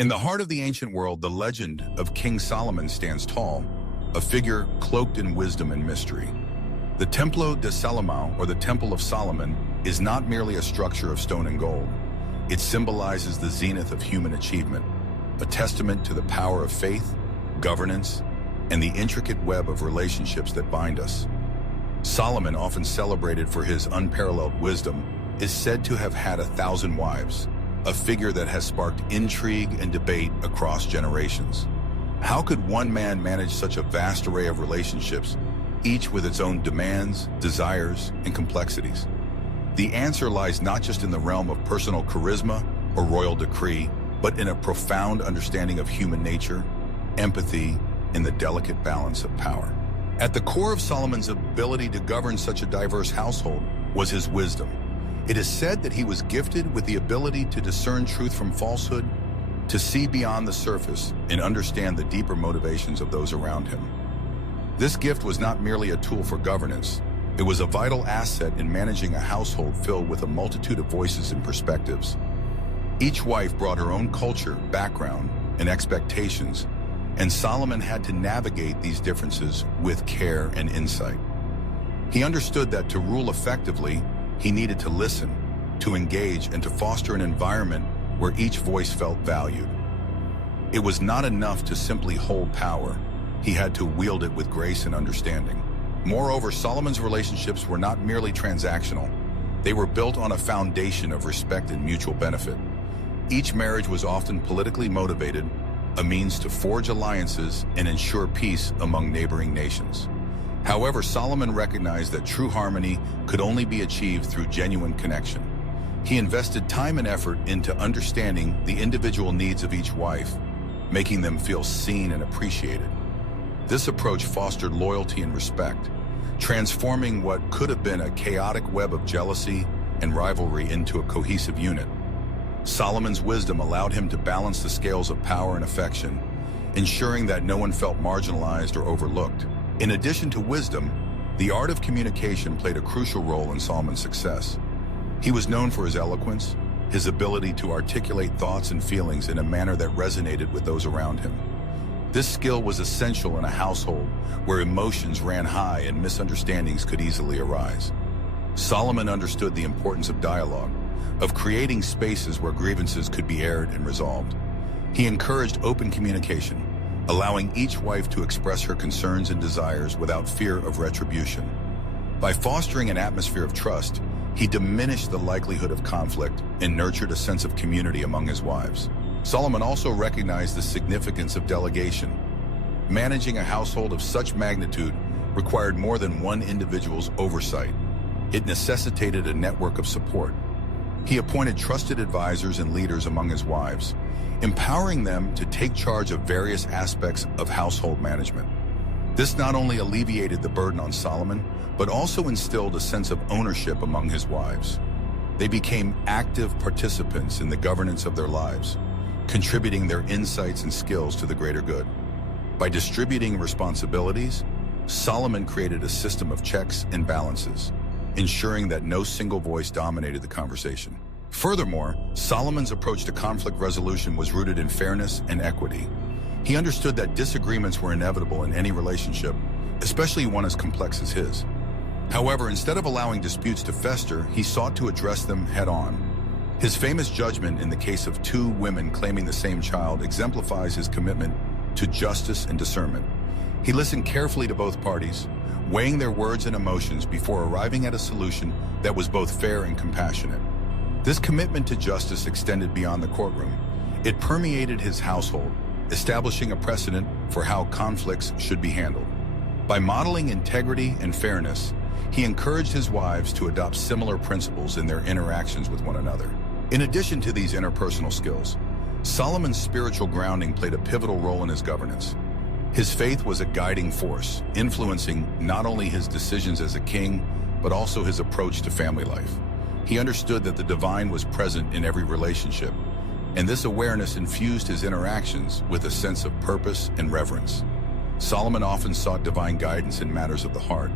In the heart of the ancient world, the legend of King Solomon stands tall, a figure cloaked in wisdom and mystery. The Templo de Salomão, or the Temple of Solomon, is not merely a structure of stone and gold. It symbolizes the zenith of human achievement, a testament to the power of faith, governance, and the intricate web of relationships that bind us. Solomon, often celebrated for his unparalleled wisdom, is said to have had 1,000 wives, a figure that has sparked intrigue and debate across generations. How could one man manage such a vast array of relationships, each with its own demands, desires, and complexities? The answer lies not just in the realm of personal charisma or royal decree, but in a profound understanding of human nature, empathy, and the delicate balance of power. At the core of Solomon's ability to govern such a diverse household was his wisdom. It is said that he was gifted with the ability to discern truth from falsehood, to see beyond the surface and understand the deeper motivations of those around him. This gift was not merely a tool for governance. It was a vital asset in managing a household filled with a multitude of voices and perspectives. Each wife brought her own culture, background, and expectations, and Solomon had to navigate these differences with care and insight. He understood that to rule effectively, he needed to listen, to engage, and to foster an environment where each voice felt valued. It was not enough to simply hold power. He had to wield it with grace and understanding. Moreover, Solomon's relationships were not merely transactional. They were built on a foundation of respect and mutual benefit. Each marriage was often politically motivated, a means to forge alliances and ensure peace among neighboring nations. However, Solomon recognized that true harmony could only be achieved through genuine connection. He invested time and effort into understanding the individual needs of each wife, making them feel seen and appreciated. This approach fostered loyalty and respect, transforming what could have been a chaotic web of jealousy and rivalry into a cohesive unit. Solomon's wisdom allowed him to balance the scales of power and affection, ensuring that no one felt marginalized or overlooked. In addition to wisdom, the art of communication played a crucial role in Solomon's success. He was known for his eloquence, his ability to articulate thoughts and feelings in a manner that resonated with those around him. This skill was essential in a household where emotions ran high and misunderstandings could easily arise. Solomon understood the importance of dialogue, of creating spaces where grievances could be aired and resolved. He encouraged open communication, allowing each wife to express her concerns and desires without fear of retribution. By fostering an atmosphere of trust, he diminished the likelihood of conflict and nurtured a sense of community among his wives. Solomon also recognized the significance of delegation. Managing a household of such magnitude required more than one individual's oversight. It necessitated a network of support. He appointed trusted advisors and leaders among his wives, empowering them to take charge of various aspects of household management. This not only alleviated the burden on Solomon, but also instilled a sense of ownership among his wives. They became active participants in the governance of their lives, contributing their insights and skills to the greater good. By distributing responsibilities, Solomon created a system of checks and balances, ensuring that no single voice dominated the conversation. Furthermore, Solomon's approach to conflict resolution was rooted in fairness and equity. He understood that disagreements were inevitable in any relationship, especially one as complex as his. However, instead of allowing disputes to fester, he sought to address them head-on. His famous judgment in the case of two women claiming the same child exemplifies his commitment to justice and discernment. He listened carefully to both parties, weighing their words and emotions before arriving at a solution that was both fair and compassionate. This commitment to justice extended beyond the courtroom. It permeated his household, establishing a precedent for how conflicts should be handled. By modeling integrity and fairness, he encouraged his wives to adopt similar principles in their interactions with one another. In addition to these interpersonal skills, Solomon's spiritual grounding played a pivotal role in his governance. His faith was a guiding force, influencing not only his decisions as a king, but also his approach to family life. He understood that the divine was present in every relationship, and this awareness infused his interactions with a sense of purpose and reverence. Solomon often sought divine guidance in matters of the heart,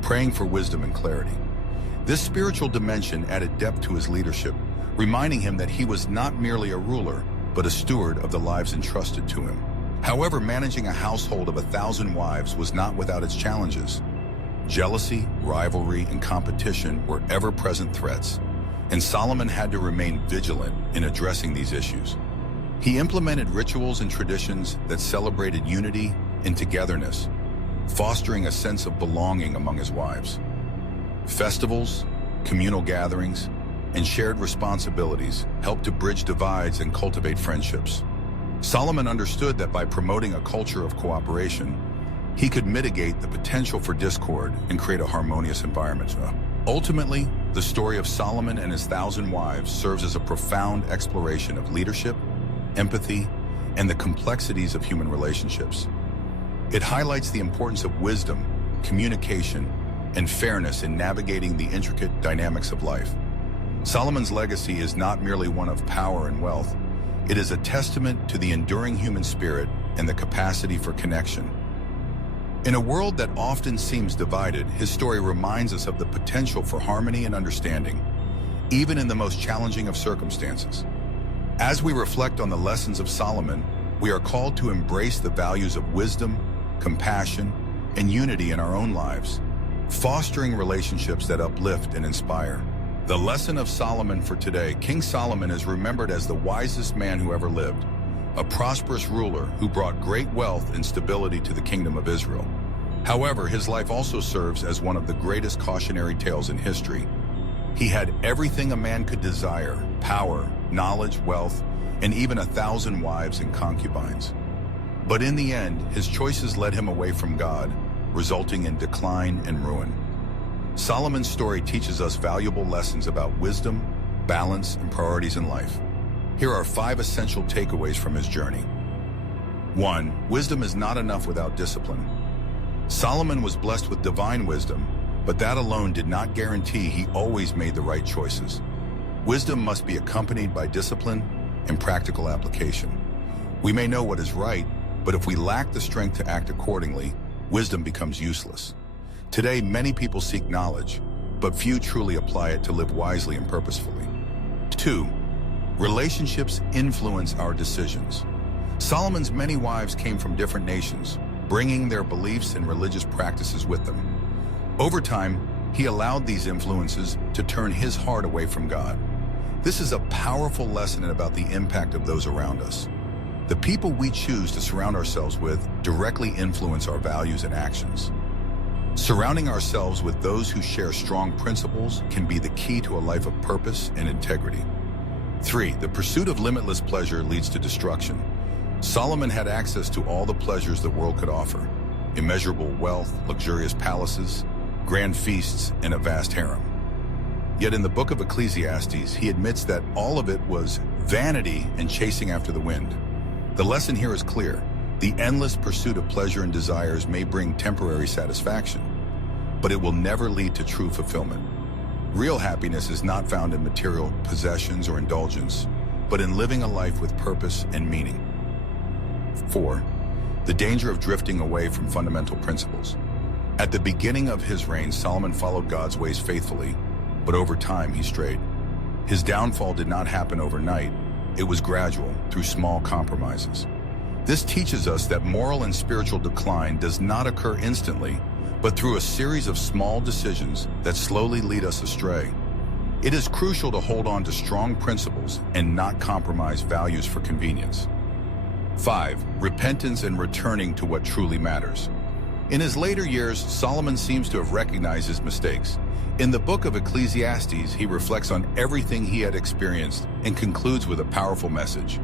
praying for wisdom and clarity. This spiritual dimension added depth to his leadership, reminding him that he was not merely a ruler, but a steward of the lives entrusted to him. However, managing a household of 1,000 wives was not without its challenges. Jealousy, rivalry, and competition were ever-present threats, and Solomon had to remain vigilant in addressing these issues. He implemented rituals and traditions that celebrated unity and togetherness, fostering a sense of belonging among his wives. Festivals, communal gatherings, and shared responsibilities helped to bridge divides and cultivate friendships. Solomon understood that by promoting a culture of cooperation, he could mitigate the potential for discord and create a harmonious environment. Ultimately, the story of Solomon and his 1,000 wives serves as a profound exploration of leadership, empathy, and the complexities of human relationships. It highlights the importance of wisdom, communication, and fairness in navigating the intricate dynamics of life. Solomon's legacy is not merely one of power and wealth. It is a testament to the enduring human spirit and the capacity for connection. In a world that often seems divided, his story reminds us of the potential for harmony and understanding, even in the most challenging of circumstances. As we reflect on the lessons of Solomon, we are called to embrace the values of wisdom, compassion, and unity in our own lives, fostering relationships that uplift and inspire. The lesson of Solomon for today: King Solomon is remembered as the wisest man who ever lived, a prosperous ruler who brought great wealth and stability to the kingdom of Israel. However, his life also serves as one of the greatest cautionary tales in history. He had everything a man could desire: power, knowledge, wealth, and even 1,000 wives and concubines. But in the end, his choices led him away from God, resulting in decline and ruin. Solomon's story teaches us valuable lessons about wisdom, balance, and priorities in life. Here are 5 essential takeaways from his journey. 1. Wisdom is not enough without discipline. Solomon was blessed with divine wisdom, but that alone did not guarantee he always made the right choices. Wisdom must be accompanied by discipline and practical application. We may know what is right, but if we lack the strength to act accordingly, wisdom becomes useless. Today, many people seek knowledge, but few truly apply it to live wisely and purposefully. 2. Relationships influence our decisions. Solomon's many wives came from different nations, bringing their beliefs and religious practices with them. Over time, he allowed these influences to turn his heart away from God. This is a powerful lesson about the impact of those around us. The people we choose to surround ourselves with directly influence our values and actions. Surrounding ourselves with those who share strong principles can be the key to a life of purpose and integrity. 3. The pursuit of limitless pleasure leads to destruction. Solomon had access to all the pleasures the world could offer: immeasurable wealth, luxurious palaces, grand feasts, and a vast harem. Yet in the book of Ecclesiastes, he admits that all of it was vanity and chasing after the wind. The lesson here is clear. The endless pursuit of pleasure and desires may bring temporary satisfaction, but it will never lead to true fulfillment. Real happiness is not found in material possessions or indulgence, but in living a life with purpose and meaning. 4. The danger of drifting away from fundamental principles. At the beginning of his reign, Solomon followed God's ways faithfully, but over time he strayed. His downfall did not happen overnight. It was gradual, through small compromises. This teaches us that moral and spiritual decline does not occur instantly, but through a series of small decisions that slowly lead us astray. It is crucial to hold on to strong principles and not compromise values for convenience. 5. Repentance and returning to what truly matters. In his later years, Solomon seems to have recognized his mistakes. In the book of Ecclesiastes, he reflects on everything he had experienced and concludes with a powerful message: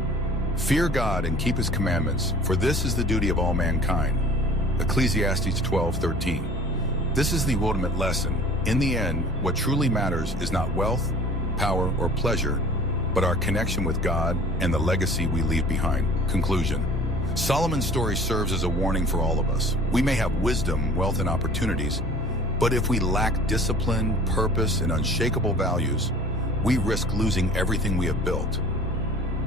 fear God and keep his commandments, for this is the duty of all mankind. Ecclesiastes 12:13. This is the ultimate lesson. In the end, what truly matters is not wealth, power, or pleasure, but our connection with God and the legacy we leave behind. Conclusion. Solomon's story serves as a warning for all of us. We may have wisdom, wealth, and opportunities, but if we lack discipline, purpose, and unshakable values, we risk losing everything we have built.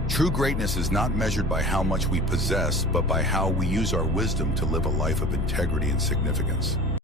True greatness is not measured by how much we possess, but by how we use our wisdom to live a life of integrity and significance.